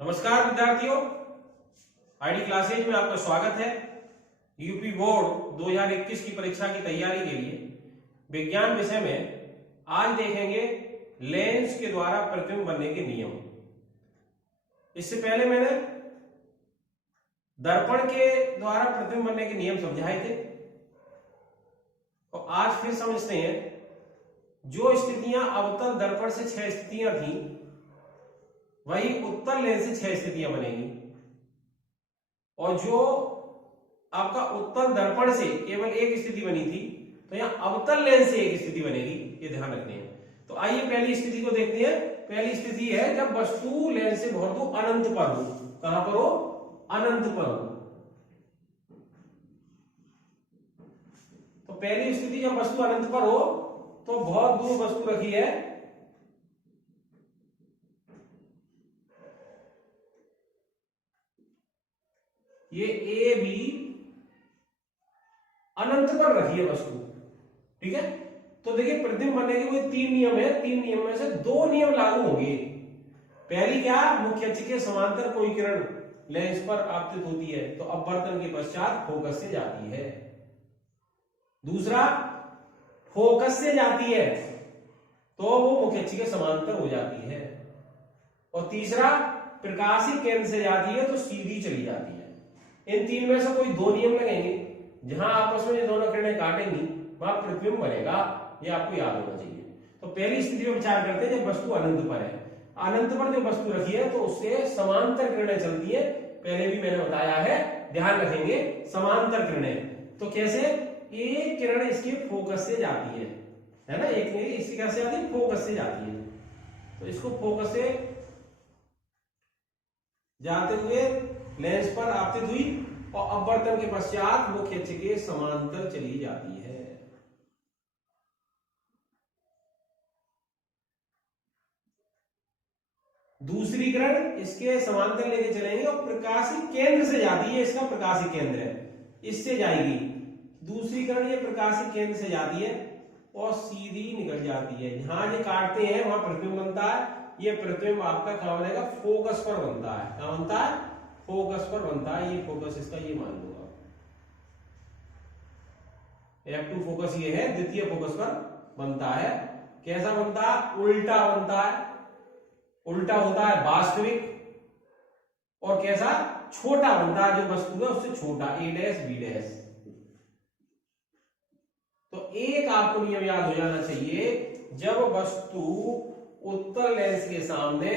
नमस्कार विद्यार्थियों, ID classes में आपका स्वागत है। यूपी बोर्ड 2021 की परीक्षा की तैयारी के लिए विज्ञान विषय में आज देखेंगे लेंस के द्वारा प्रतिबिंब बनने के नियम। इससे पहले मैंने दर्पण के द्वारा प्रतिबिंब बनने के नियम समझाए थे और आज फिर समझते हैं। जो स्थितियां अवतल दर्पण से 6 स्थितियां थी वही उत्तल लेंस से 6 स्थितियां बनेगी और जो आपका उत्तल दर्पण से केवल एक स्थिति बनी थी तो यहां अवतल लेंस से एक स्थिति बनेगी, ये ध्यान रखते हैं। तो आइए पहली स्थिति को देखते हैं। पहली स्थिति है जब वस्तु लेंस से बहुत दूर अनंत पर हो। कहां पर हो? अनंत पर हो। तो पहली स्थिति जब वस्तु अनंत पर हो तो बहुत दूर वस्तु रखी है, ये ए बी अनंत पर रखी है वस्तु, ठीक है। तो देखिए प्रतिबिंब बनने के कोई 3 नियम है। 3 नियम में से 2 नियम लागू होंगे। पहली क्या? मुख्य अक्ष के समांतर कोई किरण लेंस पर आपतित होती है तो अपवर्तन के पश्चात फोकस से जाती है। दूसरा, फोकस से जाती है तो वो मुख्य अक्ष के समांतर हो जाती है। और तीसरा, प्रकाशिक केंद्र से जाती है तो सीधी चली जाती है। इन 3 में से कोई 2 नियम लगेंगे। जहां आपस में ये दोनों किरणें काटेंगी वहां प्रतिबिंब बनेगा, ये आपको याद होना चाहिए। तो पहली स्थिति में विचार करते हैं जब वस्तु अनंत पर है। अनंत पर जो वस्तु रखी है तो उससे समांतर किरणें चलती है। पहले भी मैंने बताया है, ध्यान रखेंगे। समांतर किरणें तो कैसे? एक किरण इसके फोकस से जाती है ना, एक इसकी कैसे आती है? फोकस से जाती है। तो इसको फोकस से जाते हुए लेंस पर आपतित हुई और अपवर्तन के पश्चात मुख्य अक्ष के समांतर चली जाती है। दूसरी किरण इसके समांतर लेके चलेंगे और प्रकाशिक केंद्र से जाती है, इसका प्रकाशिक केंद्र है, इससे जाएगी। दूसरी किरण ये प्रकाशिक केंद्र से जाती है और सीधी निकल जाती है। जहां ये काटते हैं वहां प्रतिबिंब बनता है। ये प्रतिबिंब आपका कहां बनेगा? फोकस पर बनता है। कहां बनता है? फोकस पर बनता है। ये फोकस इसका ये मान लो आप, F2 फोकस ये है, द्वितीय फोकस पर बनता है। कैसा बनता है? उल्टा बनता है। उल्टा होता है वास्तविक। और कैसा? छोटा बनता है, जो वस्तु है उससे छोटा, A डैश B डैश। तो एक आपको नियम याद हो जाना चाहिए, जब वस्तु उत्तल लेंस के सामने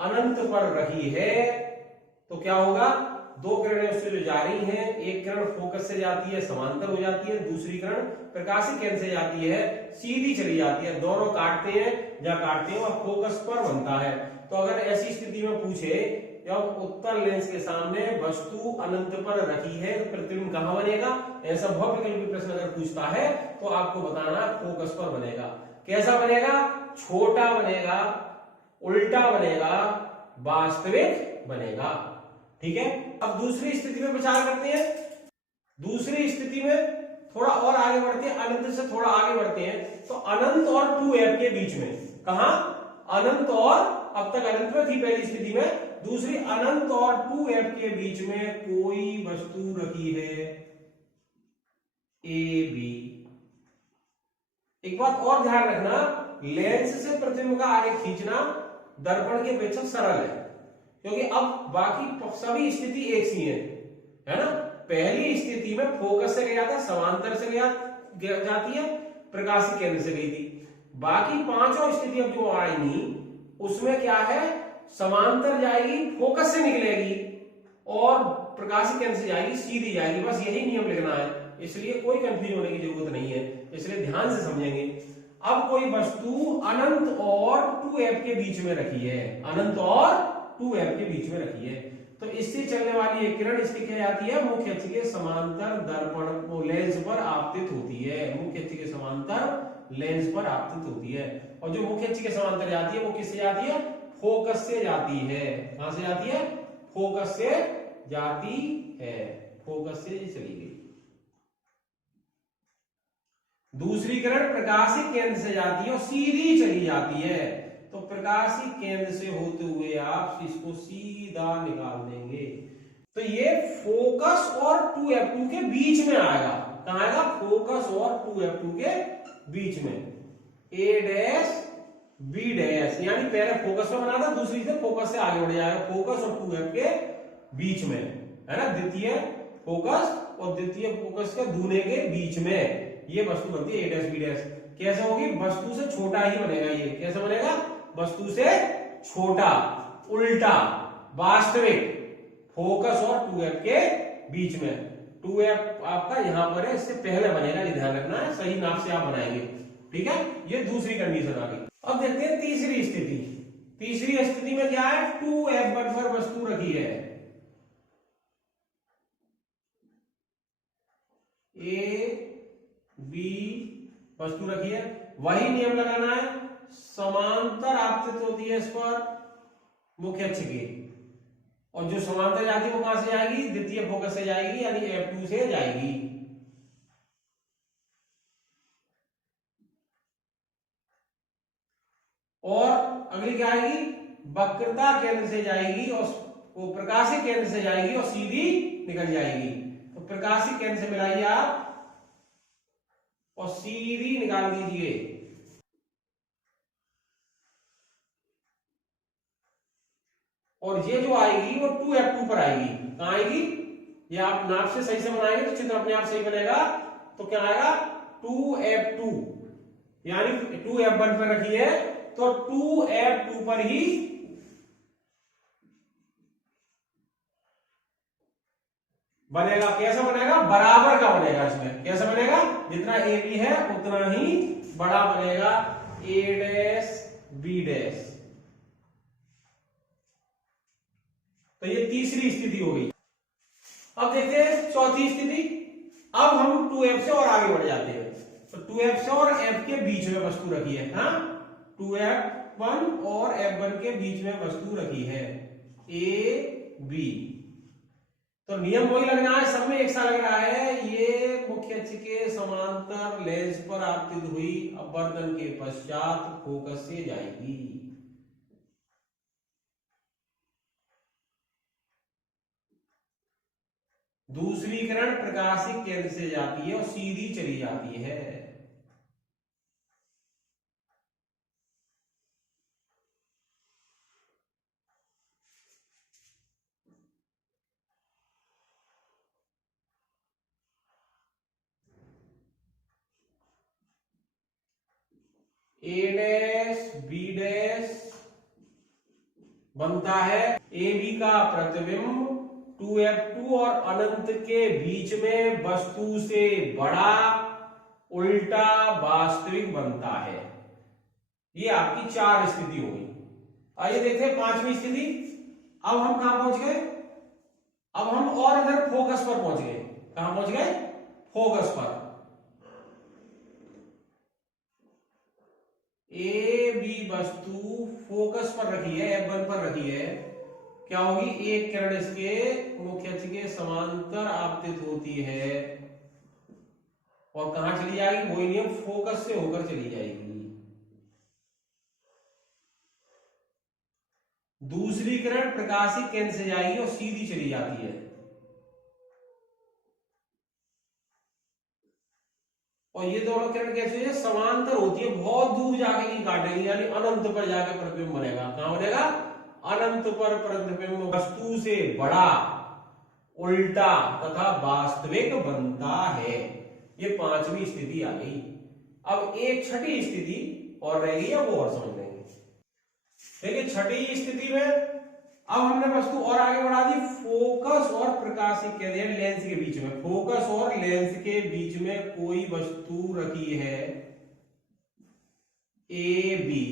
अनंत पर रखी है तो क्या होगा? 2 किरणें उससे जो जा रही हैं, एक किरण फोकस से जाती है, समांतर हो जाती है। दूसरी किरण प्रकाशिक केंद्र से जाती है, सीधी चली जाती है। दोनों काटते हैं, जहां काटते हैं वह फोकस पर बनता है। तो अगर ऐसी स्थिति में पूछे जब उत्तल लेंस के सामने वस्तु अनंत पर रखी है तो प्रतिबिंब कहां बनेगा? ऐसा बहुविकल्पी प्रश्न अगर पूछता है तो आपको बताना फोकस पर बनेगा। कैसा बनेगा? छोटा बनेगा, उल्टा बनेगा, वास्तविक बनेगा, ठीक है। अब दूसरी स्थिति में विचार करते हैं। दूसरी स्थिति में थोड़ा और आगे बढ़ते हैं, अनंत से थोड़ा आगे बढ़ते हैं। तो अनंत और 2f के बीच में, कहां? अनंत और, अब तक अनंत में थी पहली स्थिति में, दूसरी अनंत और 2f के बीच में कोई वस्तु रखी है ए बी। एक बात और ध्यान रखना, लेंस से प्रतिबिंब का आरेख खींचना दर्पण के अपेक्षा सरल है, क्योंकि अब बाकी सभी स्थिति एक सी है ना। पहली स्थिति में फोकस से गया था, समांतर से जाती है, प्रकाशिक केंद्र से गई थी। बाकी 5 स्थिति अब जो आएंगी उसमें क्या है? समांतर जाएगी, फोकस से निकलेगी और प्रकाशिक केंद्र से जाएगी, सीधी जाएगी। बस यही नियम लिखना है, इसलिए कोई कंफ्यूज होने की जरूरत नहीं है, इसलिए ध्यान से समझेंगे। अब कोई वस्तु अनंत और 2f के बीच में रखी है, अनंत और 2f के बीच में रखी है, तो इससे चलने वाली एक किरण इसकी क्या जाती है? मुख्य अक्ष के समांतर दर्पण को लेंस पर आपतित होती है। मुख्य अक्ष के समांतर लेंस पर आपतित होती है। और जो मुख्य अक्ष के समांतर जाती है वो किससे जाती है? फोकस से जाती है। कहां से जाती है? फोकस से जाती है, फोकस से चली गई। दूसरी किरण प्रकाशिक केंद्र से जाती है और सीधी चली जाती है। तो प्रकाशी केंद्र से होते हुए आप इसको सीधा निकाल देंगे। तो ये फोकस और 2F2 के बीच में आएगा। कहां आएगा? फोकस और 2F2 के बीच में। A डैश B डैश, यानी पहले फोकस में बना था, दूसरी से फोकस से आगे बढ़ जाएगा। फोकस और 2F के बीच में, है ना, द्वितीय फोकस और द्वितीय फोकस के दूने के बीच में ये वस्तु बनती है A डैश B डैश। कैसे होगी? वस्तु से छोटा ही बनेगा। ये कैसे बनेगा? वस्तु से छोटा, उल्टा, वास्तविक, फोकस और 2F के बीच में। 2F आपका यहां पर है, इससे पहले बनेगा, ये ध्यान रखना है, सही नाप से आप बनाएंगे। ठीक है, ये दूसरी कंडीशन आ गई। अब देखते हैं तीसरी स्थिति। तीसरी स्थिति में क्या है? 2F1 पर वस्तु रखी है, A B वस्तु रखी है। वही नियम लगाना है, समांतर आपतित होती है इस पर मुख्य अक्ष के, और जो समांतर जाती है वो कहां से जाएगी? द्वितीय फोकस से जाएगी, यानी F2 से जाएगी। और अगली क्या आएगी? वक्रता केंद्र से जाएगी और वो प्रकाशी केंद्र से जाएगी और सीधी निकल जाएगी। तो प्रकाशी केंद्र से मिलाइए आप और सीधी निकाल दीजिए। और ये जो आएगी वो 2F2 पर आएगी। कहां आएगी? ये आप नाप से सही से बनाएंगे तो चित्र अपने आप सही बनेगा। तो क्या आएगा? 2F2, यानी 2F1 पर रखी है तो 2F2 पर ही बनेगा। कैसा बनेगा? बराबर का बनेगा। इसमें कैसा बनेगा? जितना ए बी है उतना ही बड़ा बनेगा, A डैश B डैश। तो ये तीसरी स्थिति हो गई। अब देखते हैं चौथी स्थिति। अब हम 2F से और आगे बढ़ जाते हैं। तो 2F से और F के बीच में वस्तु रखी है, हाँ, 2F1 और F1 के बीच में वस्तु रखी है, A B। तो नियम वही लगना है, सब में एक सा लग रहा है। ये मुख्य अक्ष के समांतर लेंस पर आपतित हुई अपवर्तन के पश्चात फोकस से जाएगी। दूसरी किरण प्रकाशिक केंद्र से जाती है और सीधी चली जाती है। A डैश B डैश बनता है AB का प्रतिबिंब 2F2 और अनंत के बीच में वस्तु से बड़ा, उल्टा, वास्तविक बनता है। ये आपकी 4 स्थिति हो गई। आइए देखते हैं 5वीं स्थिति। अब हम कहां पहुंच गए? अब हम और इधर फोकस पर पहुंच गए। कहां पहुंच गए? फोकस पर। ए बी वस्तु फोकस पर रखी है, F1 पर रखी है। क्या होगी? एक किरण इसके मुख्य अक्ष के समांतर आपतित होती है और कहां चली जाएगी? वही नियम, फोकस से होकर चली जाएगी। दूसरी किरण प्रकाशिक केंद्र से जाएगी और सीधी चली जाती है। और ये दोनों किरण कैसे है? समांतर होती है, बहुत दूर जाके नहीं काटेगी, यानी अनंत पर जाकर प्रतिबिंब बनेगा। कहां बनेगा? अनंत पर प्रतिबिंब वस्तु से बड़ा, उल्टा तथा वास्तविक बनता है। ये 5वीं स्थिति आ गई। अब एक छठी स्थिति और रह गई है, वो और समझ लेंगे। देखिए छठी स्थिति में अब हमने वस्तु और आगे बढ़ा दी, फोकस और प्रकाशिक केंद्र यानी लेंस के बीच में। फोकस और लेंस के बीच में कोई वस्तु रखी है ए बी।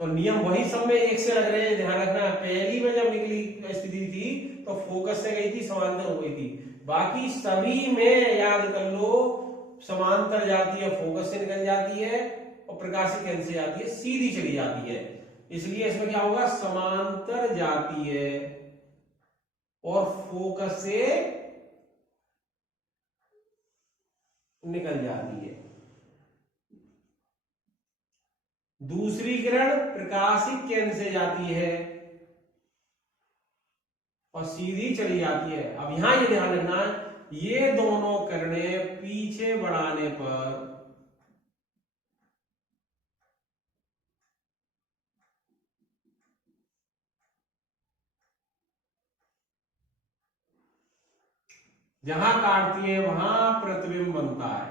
तो नियम वही सब में एक से लग रहे हैं, ध्यान रखना। पहली में जब निकली स्थिति थी तो फोकस से गई थी, समांतर हो गई थी। बाकी सभी में याद कर लो, समांतर जाती है, फोकस से निकल जाती है, और प्रकाशिक केंद्र से जाती है, सीधी चली जाती है। इसलिए इसमें क्या होगा? समांतर जाती है और फोकस से निकल जाती है। दूसरी किरण प्रकाशित केंद्र से जाती है और सीधी चली जाती है। अब यहां ये ध्यान रखना है, ये दोनों किरणें पीछे बढ़ाने पर जहां काटती है वहां प्रतिबिंब बनता है,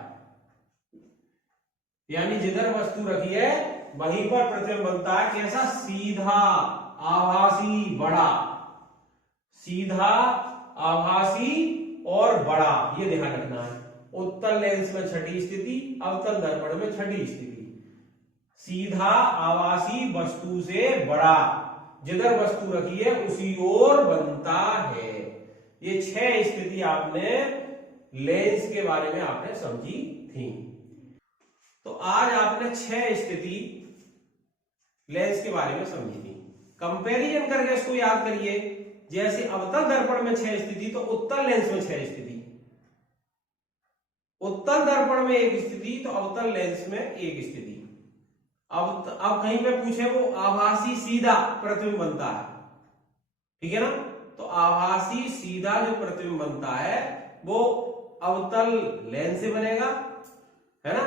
यानी जिधर वस्तु रखी है वहीं पर प्रतिबिंब बनता है। कैसा? सीधा, आभासी, बड़ा। सीधा, आभासी और बड़ा, ये ध्यान रखना है। उत्तल लेंस में छठी स्थिति, अवतल दर्पण में छठी स्थिति। सीधा, आभासी, वस्तु से बड़ा, जिधर वस्तु रखी है उसी ओर बनता है। ये 6 स्थिति आपने लेंस के बारे में आपने समझी थी। तो आज आपने 6 स्थिति लेंस के बारे में समझी थी। कंपैरिजन करके इसको याद करिए। जैसे अवतल दर्पण में 6 स्थिति, तो उत्तल लेंस में 6 स्थिति। उत्तल दर्पण में 1 स्थिति, तो अवतल लेंस में 1 स्थिति। अब कहीं पे पूछे वो आभासी सीधा प्रतिबिंब बनता है, ठीक है ना? तो आभासी सीधा जो प्रतिबिंब बनता है वो अवतल लेंस से बनेगा, है ना,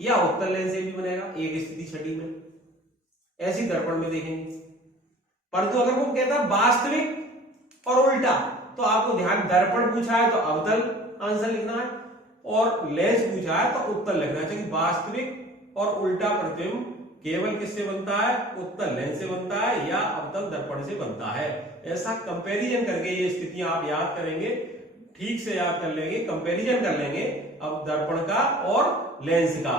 या उत्तल लेंस से भी बनेगा, 1 स्थिति छठी में। ऐसी दर्पण में देखेंगे। परंतु अगर वो कहता है वास्तविक और उल्टा, तो आपको ध्यान, दर्पण पूछा है तो अवतल आंसर लिखना है और लेंस पूछा है तो उत्तल लिखना चाहिए। वास्तविक और उल्टा प्रतिबिंब केवल किससे बनता है? उत्तल लेंस से बनता है या अवतल दर्पण से बनता है। ऐसा कंपैरिजन करके ये स्थितियां आप याद करेंगे, ठीक से याद कर लेंगे, कंपैरिजन कर लेंगे अब दर्पण का और लेंस का।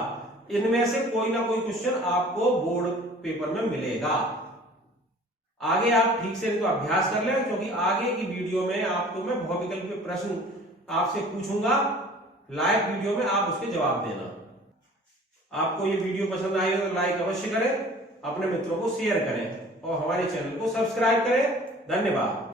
इनमें से कोई ना कोई क्वेश्चन आपको बोर्ड पेपर में मिलेगा। आगे आप ठीक से इनको अभ्यास कर लें, क्योंकि आगे की वीडियो में आपको मैं बहुविकल्पीय प्रश्न आपसे पूछूंगा लाइव वीडियो में, आप उसके जवाब देना। आपको ये वीडियो पसंद आई तो लाइक अवश्य करें, अपने मित्रों को शेयर करें और हमारे चैनल को सब्सक्राइब करें। धन्यवाद।